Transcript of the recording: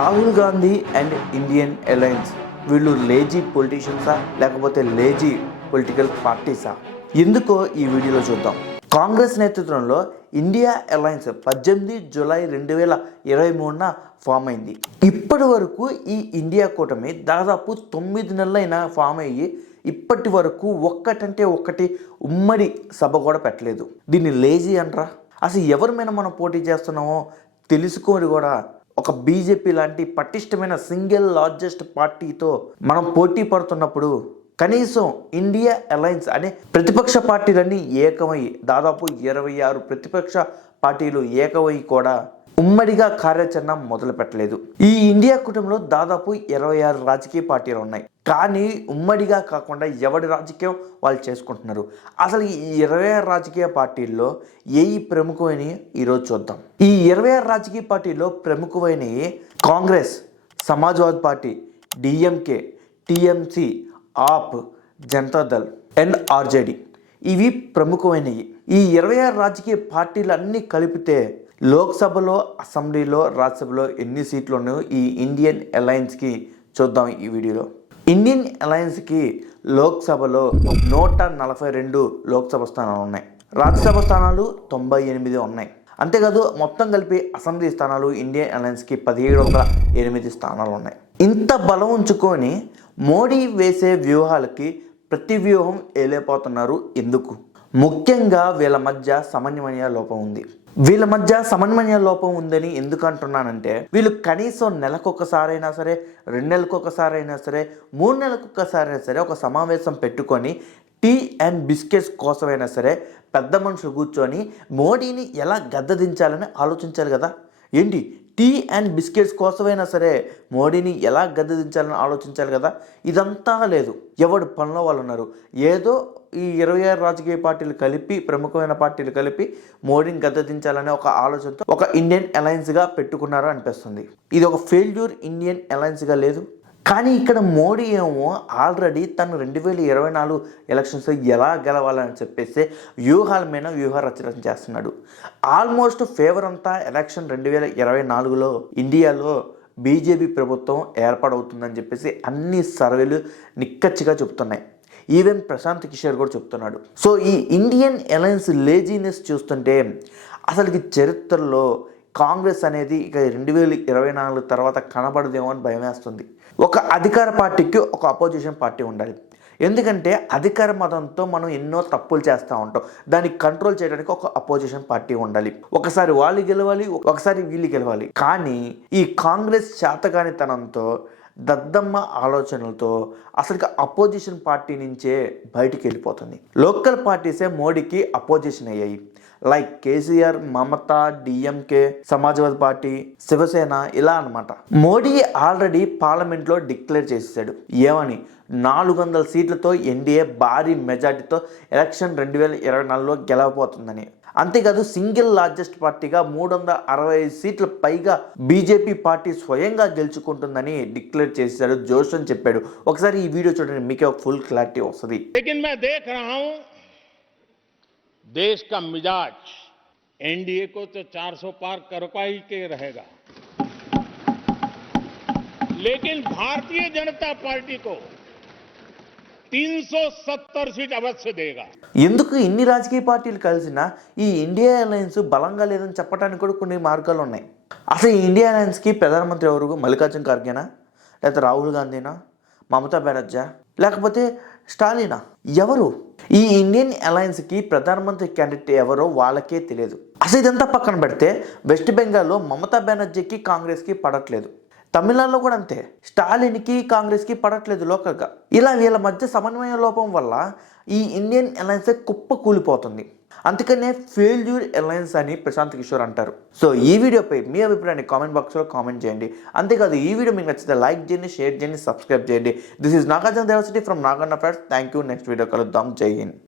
Rahul Gandhi and Indian alliance వీళ్ళు lazy పొలిటీషియన్సా లేకపోతే lazy political పార్టీసా? ఎందుకో ఈ వీడియోలో చూద్దాం. కాంగ్రెస్ నేతృత్వంలో ఇండియా అలయన్స్ 18 జూలై 2023న ఫామ్ అయింది. ఇప్పటి వరకు ఈ ఇండియా కూటమి దాదాపు 9 నెలలైనా ఫామ్ అయ్యి ఇప్పటి వరకు ఒక్కటంటే ఒక్కటి ఉమ్మడి సభ కూడా పెట్టలేదు. దీన్ని లేజీ అంటారా? అసలు ఎవరి మీద మనం పోటీ చేస్తున్నామో తెలుసుకొని కూడా ఒక బీజేపీ లాంటి పటిష్టమైన సింగిల్ లార్జెస్ట్ పార్టీతో మనం పోటీ పడుతున్నప్పుడు కనీసం ఇండియా అలయన్స్ అనే ప్రతిపక్ష పార్టీలన్నీ ఏకమై దాదాపు 26 ప్రతిపక్ష పార్టీలు ఏకమై కూడా ఉమ్మడిగా కార్యాచరణ మొదలు పెట్టలేదు. ఈ ఇండియా కూటమిలో దాదాపు 26 రాజకీయ పార్టీలు ఉన్నాయి. కానీ ఉమ్మడిగా కాకుండా ఎవరి రాజకీయం వాళ్ళు చేసుకుంటున్నారు. అసలు ఈ 26 రాజకీయ పార్టీల్లో ఏ ప్రముఖమైన ఈరోజు చూద్దాం. ఈ 26 రాజకీయ పార్టీల్లో ప్రముఖమైన Congress, Samajwadi party, DMK, TMC, AAP, Janata Dal and RJD ఇవి ప్రముఖమైనవి. ఈ 26 రాజకీయ పార్టీలు అన్నీ కలిపితే లోక్సభలో, అసెంబ్లీలో, రాజ్యసభలో ఎన్ని సీట్లు ఉన్నాయో ఈ ఇండియన్ అలయన్స్కి చూద్దాం ఈ వీడియోలో. ఇండియన్ అలయన్స్కి లోక్సభలో 142 లోక్సభ స్థానాలు ఉన్నాయి. రాజ్యసభ స్థానాలు 98 ఉన్నాయి. అంతేకాదు మొత్తం కలిపి అసెంబ్లీ స్థానాలు ఇండియన్ అలయన్స్కి 1708 స్థానాలు ఉన్నాయి. ఇంత బలం ఉంచుకొని మోడీ వేసే వ్యూహాలకి ప్రతి వ్యూహం ఏలేపోతున్నారు. ఎందుకు? ముఖ్యంగా వీళ్ళ మధ్య సమన్వయ లోపం ఉంది. వీళ్ళ మధ్య సమన్వయ లోపం ఉందని ఎందుకు అంటున్నానంటే, వీళ్ళు కనీసం నెలకొకసారైనా సరే, 2 నెలలకొకసారైనా సరే, 3 నెలలకొకసారైనా సరే ఒక సమావేశం పెట్టుకొని టీ అండ్ బిస్కెట్స్ కోసమైనా సరే పెద్ద మనుషులు కూర్చొని మోడీని ఎలా గద్దదించాలని ఆలోచించాలి కదా. ఏంటి, టీ అండ్ బిస్కెట్స్ కోసమైనా సరే మోడీని ఎలా గద్దదించాలని ఆలోచించాలి కదా. ఇదంతా లేదు. ఎవడు పనిలో వాళ్ళు ఉన్నారు. ఏదో ఈ 26 రాజకీయ పార్టీలు కలిపి, ప్రముఖమైన పార్టీలు కలిపి మోడీని గద్దదించాలనే ఒక ఆలోచనతో ఒక ఇండియన్ అలయన్స్గా పెట్టుకున్నారు అనిపిస్తుంది. ఇది ఒక ఫెయిల్యూర్ ఇండియన్ అలయన్స్గా లేదు. కానీ ఇక్కడ మోడీ ఏమో ఆల్రెడీ తను 2024 ఎలక్షన్స్ ఎలా గెలవాలని చెప్పేసి వ్యూహాల మీద వ్యూహ రచన చేస్తున్నాడు. ఆల్మోస్ట్ ఫేవర్ అంతా ఎలక్షన్ 2024లో ఇండియాలో బీజేపీ ప్రభుత్వం ఏర్పడవుతుందని చెప్పేసి అన్ని సర్వేలు నిక్కచ్చిగా చెప్తున్నాయి. ఈవెన్ ప్రశాంత్ కిషోర్ కూడా చెప్తున్నాడు. సో ఈ ఇండియన్ అలయన్స్ లేజీనెస్ చూస్తుంటే అసలుకి చరిత్రలో కాంగ్రెస్ అనేది ఇక 2024 తర్వాత కనబడదేమో అని భయం వేస్తుంది. ఒక అధికార పార్టీకి ఒక అపోజిషన్ పార్టీ ఉండాలి. ఎందుకంటే అధికార మతంతో మనం ఎన్నో తప్పులు చేస్తూ ఉంటాం. దాన్ని కంట్రోల్ చేయడానికి ఒక అపోజిషన్ పార్టీ ఉండాలి. ఒకసారి వాళ్ళు గెలవాలి, ఒకసారి వీళ్ళు గెలవాలి. కానీ ఈ కాంగ్రెస్ చేతగానితనంతో, దద్దమ్మ ఆలోచనలతో అసలుకి అపోజిషన్ పార్టీ నుంచే బయటికి వెళ్ళిపోతుంది. లోకల్ పార్టీసే మోడీకి అపోజిషన్ అయ్యాయి. Like KCR, Mamata, DMK, Samajwadi party, Shiv Sena ఇలా అనమాట. మోడీ ఆల్రెడీ పార్లమెంట్లో డిక్లేర్ చేసేసాడు. ఏమని? 400 సీట్లతో ఎన్డీఏ భారీ మెజార్టీతో ఎలక్షన్ 2024లో గెలవబోతుందని. అంతేకాదు సింగిల్ లార్జెస్ట్ పార్టీగా 365 సీట్ల పైగా బీజేపీ పార్టీ స్వయంగా గెలుచుకుంటుందని డిక్లేర్ చేశాడు. జోష్ అని చెప్పాడు. ఒకసారి ఈ వీడియో చూడండి, మీకే ఫుల్ క్లారిటీ వస్తుంది. देश का मिजाज एनडीए को तो 400 पार करवा ही के रहेगा, लेकिन भारतीय जनता पार्टी को 370 सीट अवश्य देगा. ఎందుకు ఇన్ని రాజకీయ పార్టీలు కలిసినా ఈ ఇండియా అలయన్స్ బలంగా లేదని చెప్పడానికి కూడా కొన్ని మార్గాలు ఉన్నాయి. అసలు ఈ ఇండియా అలయన్స్కి ప్రధానమంత్రి ఎవరు? మల్లికార్జున ఖర్గేనా, లేకపోతే రాహుల్ గాంధీనా, మమతా బెనర్జీ, లేకపోతే స్టాలినా? ఎవరు? ఈ ఇండియన్ అలయన్స్కి ప్రధానమంత్రి క్యాండిడేట్ ఎవరో వాళ్ళకే తెలియదు. అసలు ఇదంతా పక్కన పెడితే వెస్ట్ బెంగాల్లో మమతా బెనర్జీకి కాంగ్రెస్కి పడట్లేదు. తమిళనాడులో కూడా అంతే, స్టాలిన్కి కాంగ్రెస్కి పడట్లేదు లోకల్గా. ఇలా వీళ్ళ మధ్య సమన్వయ లోపం వల్ల ఈ ఇండియన్ అలయన్స్ కుప్ప కూలిపోతుంది. అందుకనే ఫెయిల్యూర్ అలయన్స్ అని ప్రశాంత్ కిషోర్ అంటారు. సో ఈ వీడియోపై మీ అభిప్రాయాన్ని కామెంట్ బాక్స్లో కామెంట్ చేయండి. అంతేకాదు ఈ వీడియో మీకు నచ్చితే లైక్ చేయండి, షేర్ చేయండి, సబ్స్క్రైబ్ చేయండి. This is Nagarjuna Devasetty from Nagarjuna friends. Thank you. Next video కలుద్దాం. జై హింద్.